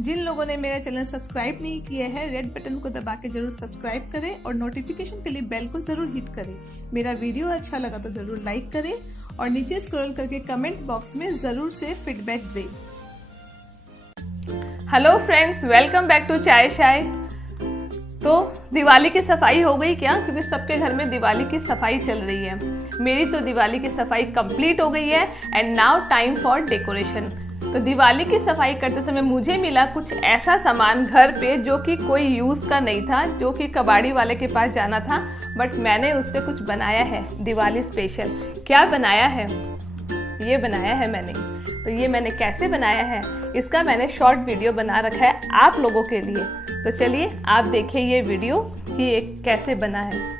जिन लोगों ने मेरा चैनल सब्सक्राइब नहीं किया है, रेड बटन को दबा के जरूर सब्सक्राइब करें और नोटिफिकेशन के लिए बेल को जरूर हिट करें। मेरा वीडियो अच्छा लगा तो जरूर लाइक करें और नीचे स्क्रॉल करके कमेंट बॉक्स में जरूर से फीडबैक दें। Hello friends, welcome back to Chai Shai. तो दिवाली की सफाई हो गई क्या? क्योंकि सबके घर में दिवाली की सफाई चल रही है। मेरी तो दिवाली की सफाई कंप्लीट हो गई है and now time for decoration. तो दिवाली की सफाई करते समय मुझे मिला कुछ ऐसा सामान घर पे जो कि कोई यूज़ का नहीं था, जो कि कबाड़ी वाले के पास जाना था, बट मैंने उससे कुछ बनाया है दिवाली स्पेशल। क्या बनाया है? ये बनाया है मैंने। तो ये मैंने कैसे बनाया है, इसका मैंने शॉर्ट वीडियो बना रखा है आप लोगों के लिए। तो चलिए आप देखिए ये वीडियो कि ये कैसे बना है।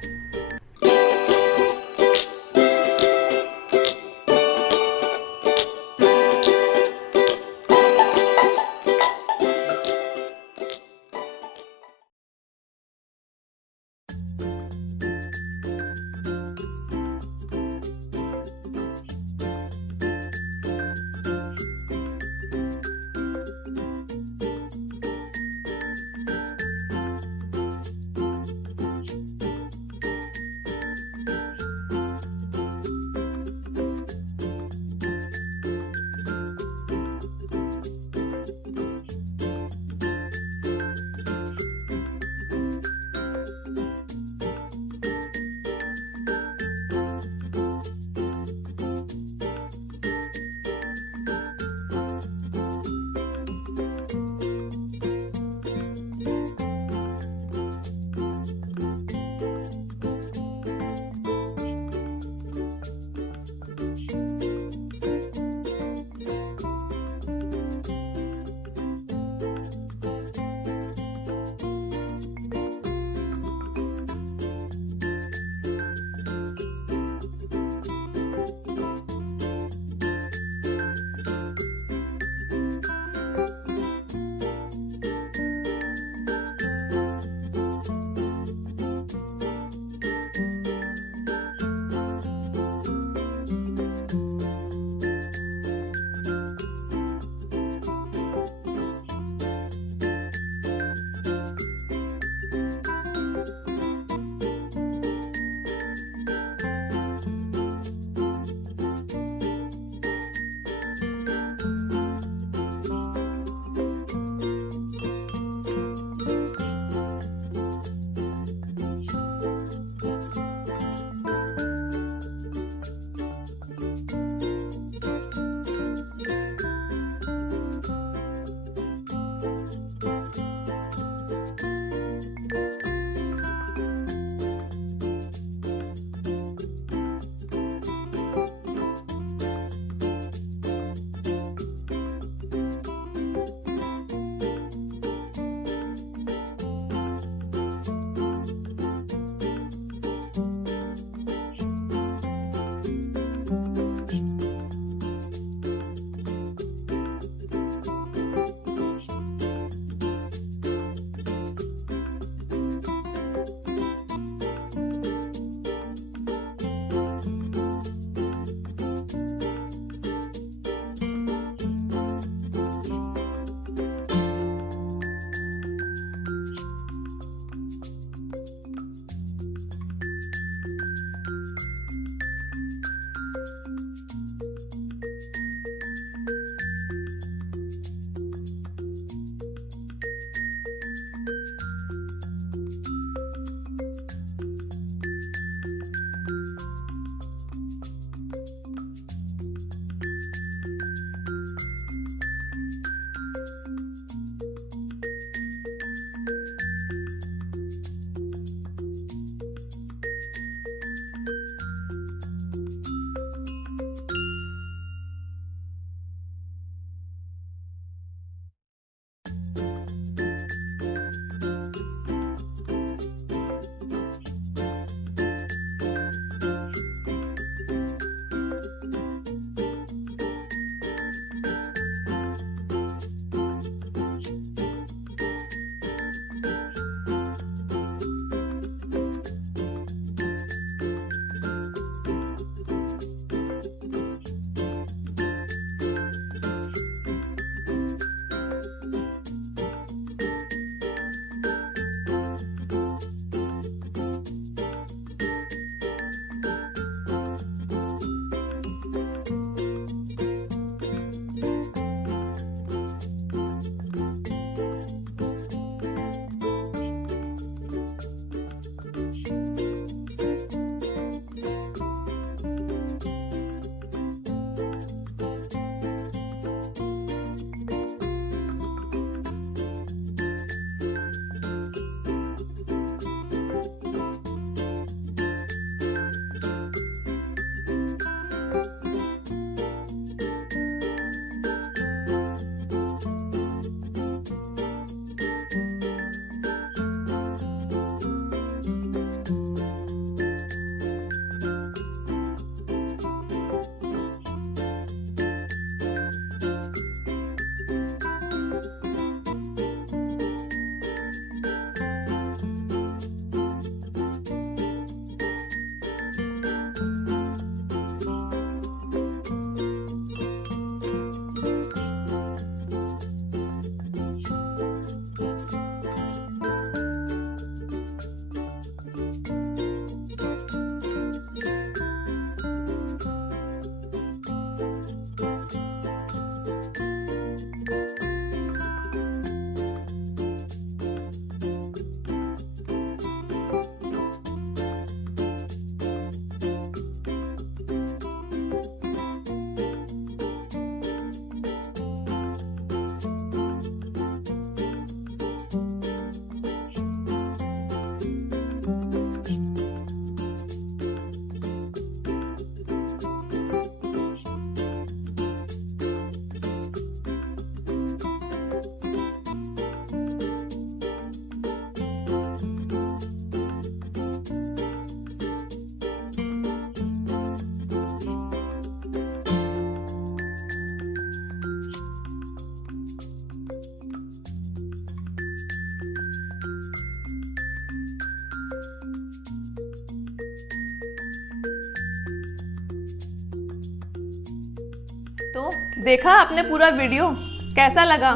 तो देखा आपने पूरा वीडियो, कैसा लगा?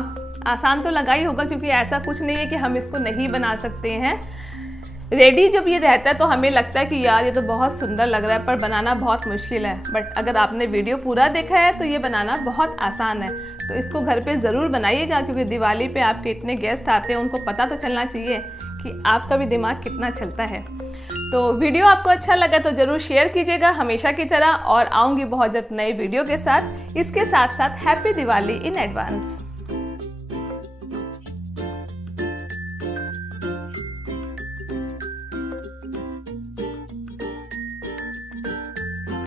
आसान तो लगा ही होगा, क्योंकि ऐसा कुछ नहीं है कि हम इसको नहीं बना सकते हैं। रेडी जब ये रहता है तो हमें लगता है कि यार ये तो बहुत सुंदर लग रहा है, पर बनाना बहुत मुश्किल है। बट अगर आपने वीडियो पूरा देखा है तो ये बनाना बहुत आसान है। तो इसको घर पे ज़रूर बनाइएगा, क्योंकि दिवाली पे आपके इतने गेस्ट आते हैं, उनको पता तो चलना चाहिए कि आपका भी दिमाग कितना चलता है। तो वीडियो आपको अच्छा लगा तो ज़रूर शेयर कीजिएगा हमेशा की तरह, और आऊँगी बहुत जल्द नए वीडियो के साथ। इसके साथ साथ हैप्पी दिवाली इन एडवांस।